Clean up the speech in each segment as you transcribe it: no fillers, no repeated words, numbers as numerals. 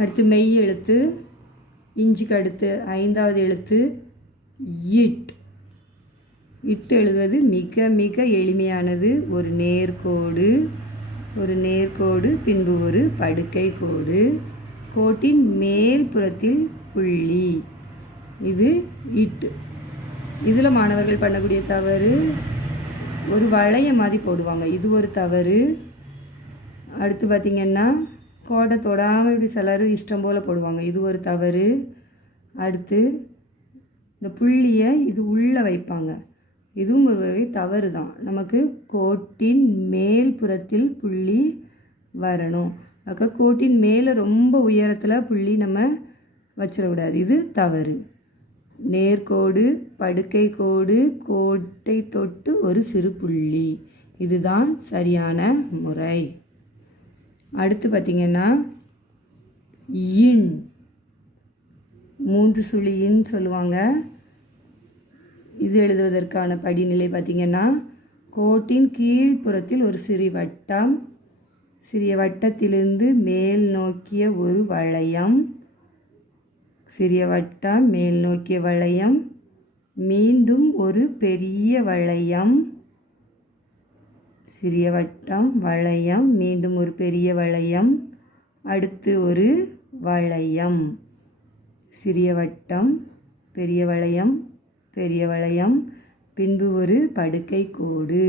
அடுத்து மெய் எழுத்து இஞ்சிக்கு அடுத்து 5வது எழுத்து இட். இட்டு எழுதுவது மிக மிக எளிமையானது. ஒரு நேர்கோடு பின்பு ஒரு படுக்கை கோடு, கோட்டின் மேல் புறத்தில் புள்ளி. இது இட். இதில் மாணவர்கள் பண்ணக்கூடிய தவறு, ஒரு வளைய மாதிரி போடுவாங்க, இது ஒரு தவறு. அடுத்து பார்த்திங்கன்னா கோடை தொடாமல் இப்படி சிலர் இஷ்டம் போல் போடுவாங்க, இது ஒரு தவறு. அடுத்து இந்த புள்ளியை இது உள்ளே வைப்பாங்க, இதுவும் ஒரு வகை தவறு தான். நமக்கு கோட்டின் மேல் புறத்தில் புள்ளி வரணும். அக்கா கோட்டின் மேலே ரொம்ப உயரத்தில் புள்ளி நம்ம வச்சிடக்கூடாது, இது தவறு. நேர்கோடு படுக்கை கோடு, கோட்டை தொட்டு ஒரு சிறு புள்ளி, இதுதான் சரியான முறை. அடுத்து பார்த்திங்கன்னா இன், 3 சுழின்னு சொல்லுவாங்க. இது எழுதுவதற்கான படிநிலை பார்த்திங்கன்னா கோட்டின் கீழ்ப்புறத்தில் ஒரு சிறிய வட்டத்திலிருந்து மேல் நோக்கிய ஒரு வளையம், சிறிய வட்டம் மேல் நோக்கிய வளையம், மீண்டும் ஒரு பெரிய வளையம், சிறிய வட்டம் வளையம், மீண்டும் ஒரு பெரிய வளையம், அடுத்து ஒரு வளையம், சிறிய வட்டம் பெரிய வளையம், பின்பு ஒரு படுக்கை கோடு,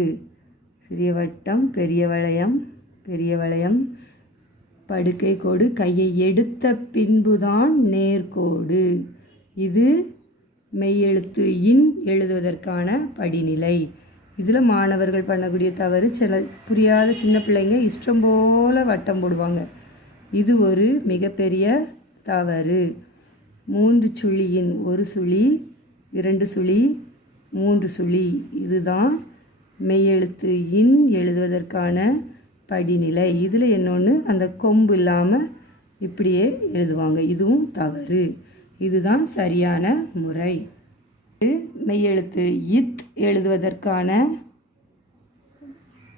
சிறிய வட்டம் பெரிய வளையம், படுக்கை கோடு, கையை எடுத்த பின்புதான் நேர்கோடு. இது மெய்யெழுத்து இன் எழுதுவதற்கான படிநிலை. இதில் மாணவர்கள் பண்ணக்கூடிய தவறு, சில புரியாத சின்ன பிள்ளைங்க இஷ்டம் போல் வட்டம் போடுவாங்க, இது ஒரு மிகப்பெரிய தவறு. 3 சுழியின் 1 சுழி 2 சுழி 3 சுழி, இதுதான் மெய்யெழுத்து இன் எழுதுவதற்கான படிநிலை. இதில் இன்னொன்று அந்த கொம்பு இல்லாமல் இப்படியே எழுதுவாங்க, இதுவும் தவறு. இதுதான் சரியான முறை. மெய்யெழுத்து இத் எழுதுவதற்கான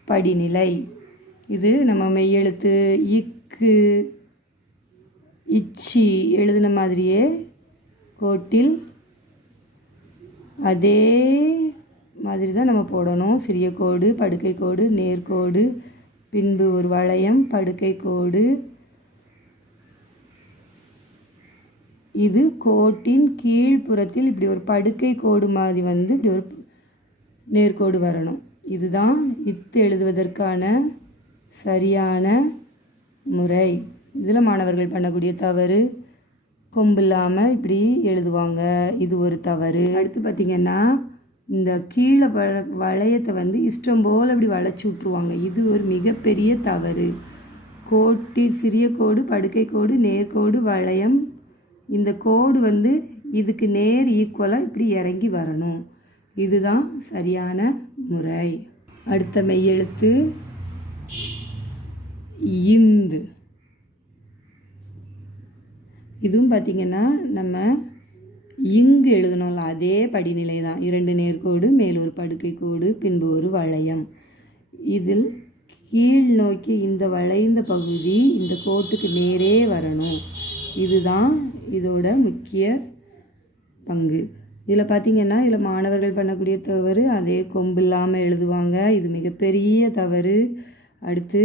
படிநிலை. இது நம்ம மெய்யெழுத்து இக்கு இச்சி எழுதின மாதிரியே கோட்டில் அதே மாதிரி தான் நம்ம போடணும். சிறிய கோடு படுக்கை கோடு நேர்கோடு, பின்பு ஒரு வளையம் படுக்கை கோடு. இது கோட்டின் கீழ்ப்புறத்தில் இப்படி ஒரு படுக்கை கோடு மாதிரி வந்து இப்படி ஒரு நேர்கோடு வரணும். இதுதான் இத்து எழுதுவதற்கான சரியான முறை. இதில் மாணவர்கள் பண்ணக்கூடிய தவறு, கொம்பு இல்லாமல் இப்படி எழுதுவாங்க, இது ஒரு தவறு. அடுத்து பார்த்திங்கன்னா இந்த கீழே வளையத்தை வந்து இஷ்டம் போல் அப்படி வளைச்சி விட்ருவாங்க, இது ஒரு மிகப்பெரிய தவறு. கோட்டில் சிறிய கோடு படுக்கை கோடு நேர்கோடு வளையம், இந்த கோடு வந்து இதுக்கு நேர் ஈக்குவலாக இப்படி இறங்கி வரணும், இதுதான் சரியான முறை. அடுத்த மெய்யெழுத்து இந்து. இதுவும் பார்த்திங்கன்னா நம்ம இங்கு எழுதணும்ல அதே படிநிலை தான். 2 நேர்கோடு மேல் ஒரு படுக்கை கோடு பின்பு ஒரு வளையம். இதில் கீழ் நோக்கி இந்த வளைந்த பகுதி இந்த கோட்டுக்கு நேரே வரணும், இதுதான் இதோட முக்கிய பங்கு. இதில் பார்த்திங்கன்னா இதில் மாணவர்கள் பண்ணக்கூடிய தவறு, அதே கொம்பு இல்லாமல் எழுதுவாங்க, இது மிகப்பெரிய தவறு. அடுத்து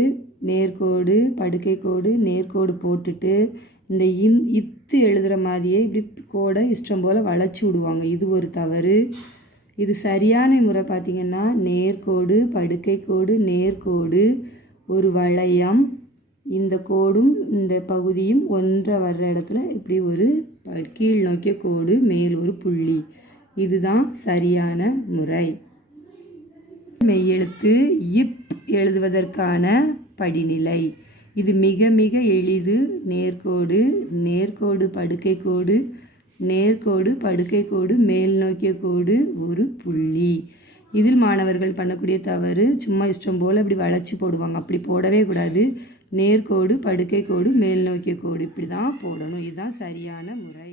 நேர்கோடு படுக்கை கோடு நேர்கோடு போட்டுட்டு இந்த இத்து எழுதுகிற மாதிரியே இப்படி கோடை இஷ்டம் போல் வளைச்சி விடுவாங்க, இது ஒரு தவறு. இது சரியான முறை பார்த்திங்கன்னா நேர்கோடு படுக்கை கோடு நேர்கோடு ஒரு வளையம், இந்த கோடும் இந்த பகுதியும் ஒன்றை வர்ற இடத்துல இப்படி ஒரு கீழ் நோக்கிய கோடு மேல் ஒரு புள்ளி, இதுதான் சரியான முறை. மெய்யெழுத்து இப் எழுதுவதற்கான படிநிலை. இது மிக மிக எளிது. நேர்கோடு நேர்கோடு படுக்கை கோடு நேர்கோடு படுக்கை கோடு மேல் நோக்கிய கோடு ஒரு புள்ளி. இதில் மாணவர்கள் பண்ணக்கூடிய தவறு, சும்மா இஷ்டம் போல் அப்படி வளைச்சி போடுவாங்க, அப்படி போடவே கூடாது. நேர்கோடு படுக்கை கோடு மேல் நோக்கிய கோடு இப்படி தான் போடணும், இதுதான் சரியான முறை.